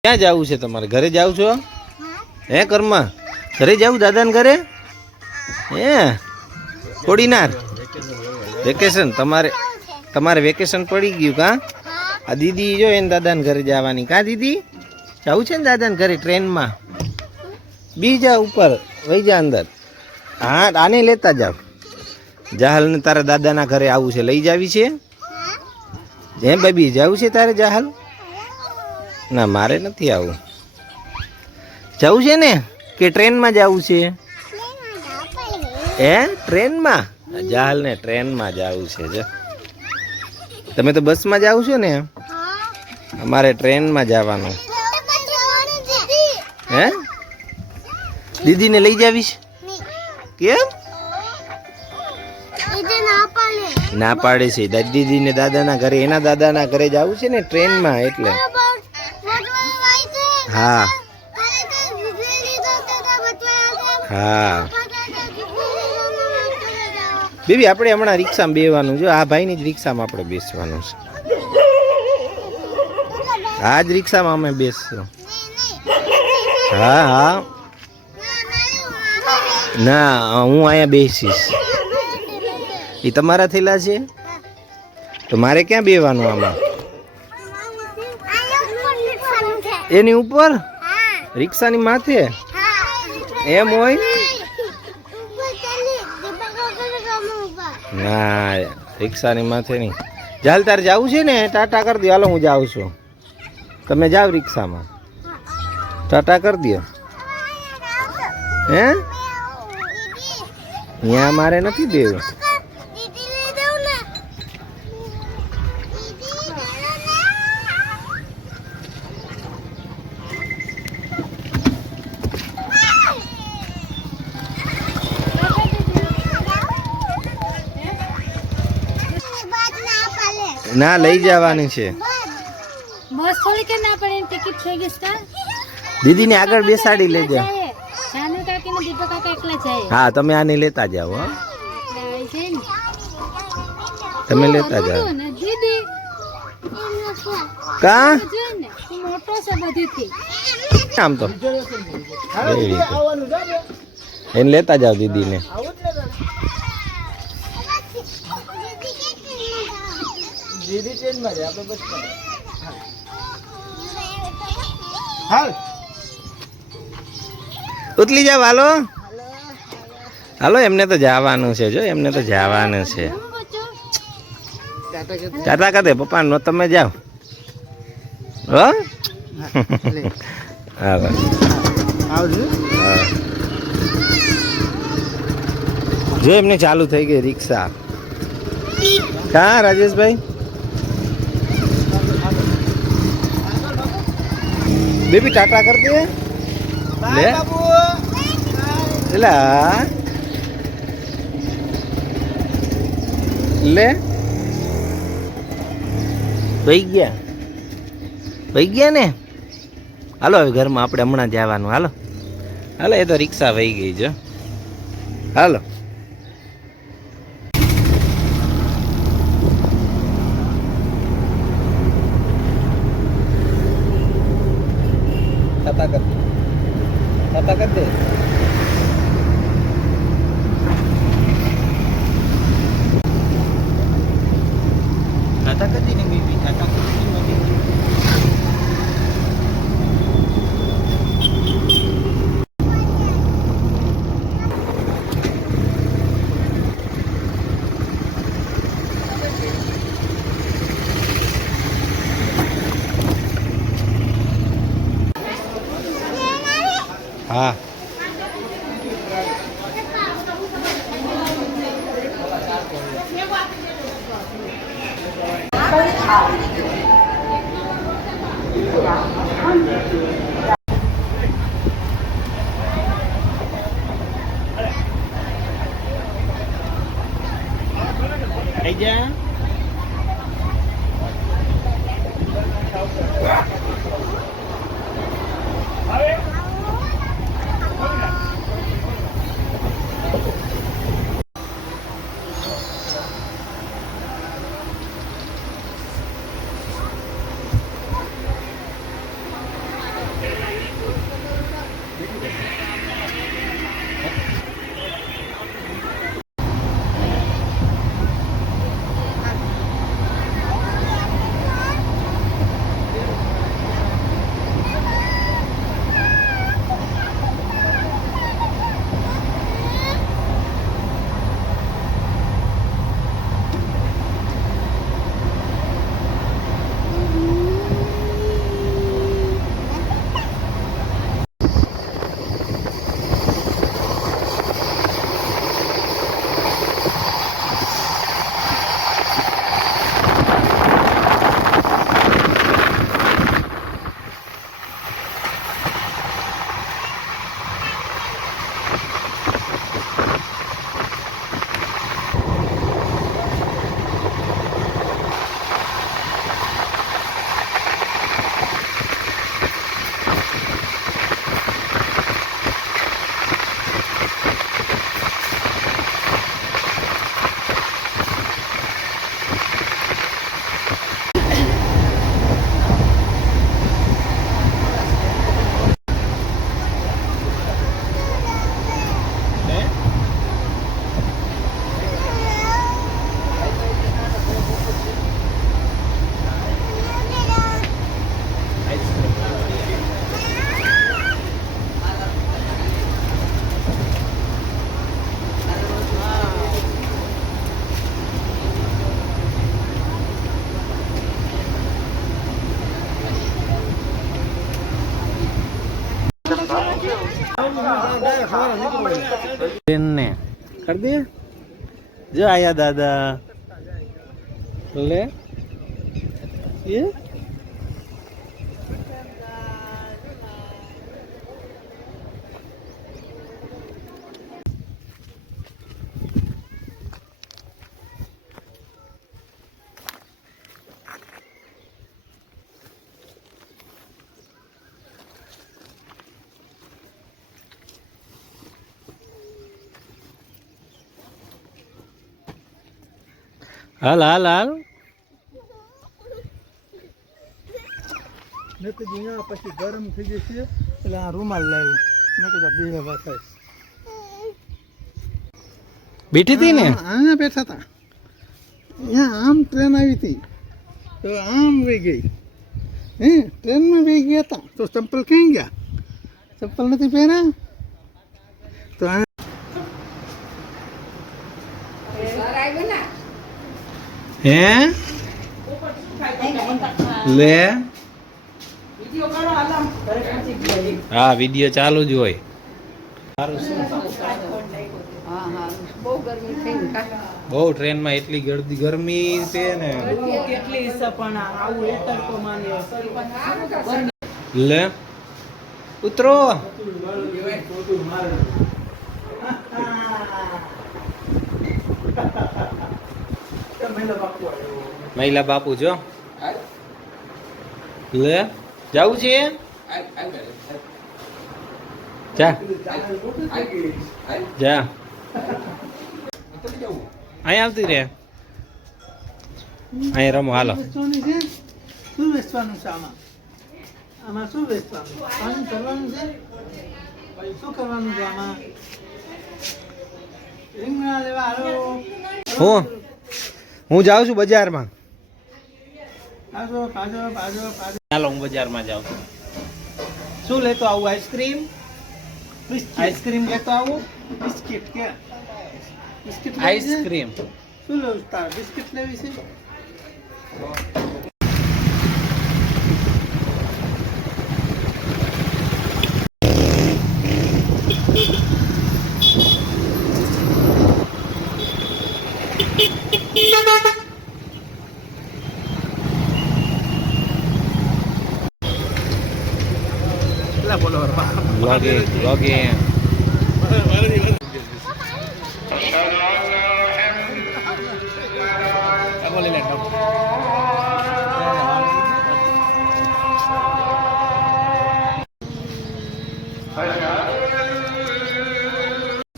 ક્યાં જવું છે તમારે? ઘરે જાવ છો? હે કર્મા ઘરે જાવ દાદાને ઘરે? હે કોડીનાર વેકેશન તમારે વેકેશન પડી ગયું કા? આ દીદી જો એને દાદાને ઘરે જવાની કા દીદી? જવું છે ને દાદાને ઘરે ટ્રેનમાં? બીજા ઉપર વહી જા અંદર. હા આને લેતા જાવ. જાહલ ને તારા દાદાના ઘરે આવું છે, લઈ જાવી છે? હે બેબી જવું છે તારે જાહલ? ના મારે નથી આવું. જવું છે ને કે ટ્રેનમાં જવું છે? હે ટ્રેનમાં? જાહલ ને ટ્રેનમાં જવું છે. જો તમે તો બસમાં જાવ છો ને, અમારે ટ્રેનમાં જવાનું. હે દીદીને લઈ જાવીશ? કેમ ના પાડે છે? દીદીને દાદાના ઘરે, એના દાદાના ઘરે જવું છે ને ટ્રેનમાં, એટલે. હા હા બેબી આપણે હમણાં રિક્ષામાં બેસવાનું. જો આ ભાઈની જ રિક્ષામાં આપણે બેસવાનું છે. આ જ રિક્ષામાં અમે બેસશું. હા હા ના હું અહીંયા બેસીશ. એ તમારા થયેલા છે તો મારે ક્યાં બેવાનું? આમાં એની ઉપર રિક્ષાની માથે એમ હોય? ના રિક્ષાની માથે નહીં. ચાલ તારે જવું છે ને? ટાટા કરી દો. હાલો હું જાઉં છું. તમે જાઓ રિક્ષામાં. ટાટા કરી દો. હે અહીંયા મારે નથી દેવું. ના લઈ જવાની છે. બસ થોડી કે ના પડે, ટિકિટ થઈ ગઈ છે. દીદીને આગળ બેસાડી લેજો. જાનુ કાકી ને દીપક કાકા એકલા જાય. હા તમે આને લેતા જાઓ. હો તમે લેતા જાઓ. દીદી કા મોટો છે બધીથી આમ તો એને લેતા જાઓ દીદીને. દીદી ટ્રેનમાં જાય, આપણે બસમાં. હાલ ઉતલી જાવ. હાલો હાલો એમને તો જવાનું છે. જો એમને તો જવાનું છે. ટાટા કાતે પપ્પા નો તમે જાઓ. હો જો એમને ચાલુ થઈ ગઈ રિક્ષા. કા રાજેશભાઈ? બેબી ટાટા કર દે. લે એલા લે વહી ગયા ને. હાલો હવે ઘરમાં આપણે હમણાં જવાનું. હાલો હાલો એ તો રિક્ષા વહી ગઈ છે. હાલો ટાટા કર દે. ટાટા કર દે ને બેબી. ટાટા કર દે. હા થઈ જા. ને કરી દે જો આયા દાદા લે એ હાલ હાલ હાલ મેં તો જીણા પછી ગરમ થઈ જશે એટલે આ રૂમાલ લાવ્યો મેં કીધું બે વાસાય બેઠી હતી ને અહીંયા બેઠા હતા અહીંયા આમ ટ્રેન આવી હતી તો આમ વહી ગઈ હે ટ્રેનમાં વહી ગયા હતા તો ચંપલ ક્યાં ગયા ચંપલ નથી પહેર્યા તો હે લે હા વિડિયો ચાલુ જ હોય બહુ ટ્રેનમાં એટલી ગરમી છે ને લે ઉતરો મહિલા બાપુ જો લે જાવું છે જા જા અહીંયા આવતી રે અહીંયા રમો હાલો વેચવાની છે શું વેચવાનું છે આમાં આમાં શું વેચવાનું પાણી કરવાનું છે ભાઈ શું કરવાનું છે આમાં રીંગણા લેવા હાલો હું જાઉં છું બજારમાં પાજો પાજો પાજો પાજો ચાલો હું બજારમાં જાઉં છું શું લેતો આવું આઈસ્ક્રીમ આઈસ્ક્રીમ લેતો આવું બિસ્કિટ કે બિસ્કિટ લેવી છે? આઈસ્ક્રીમ શું લેવું તાર બિસ્કિટ લેવી છે Vlogging.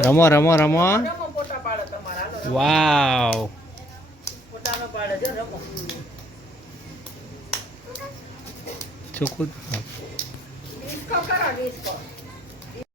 રમો રમો રમો વાવ ચોખ્ખું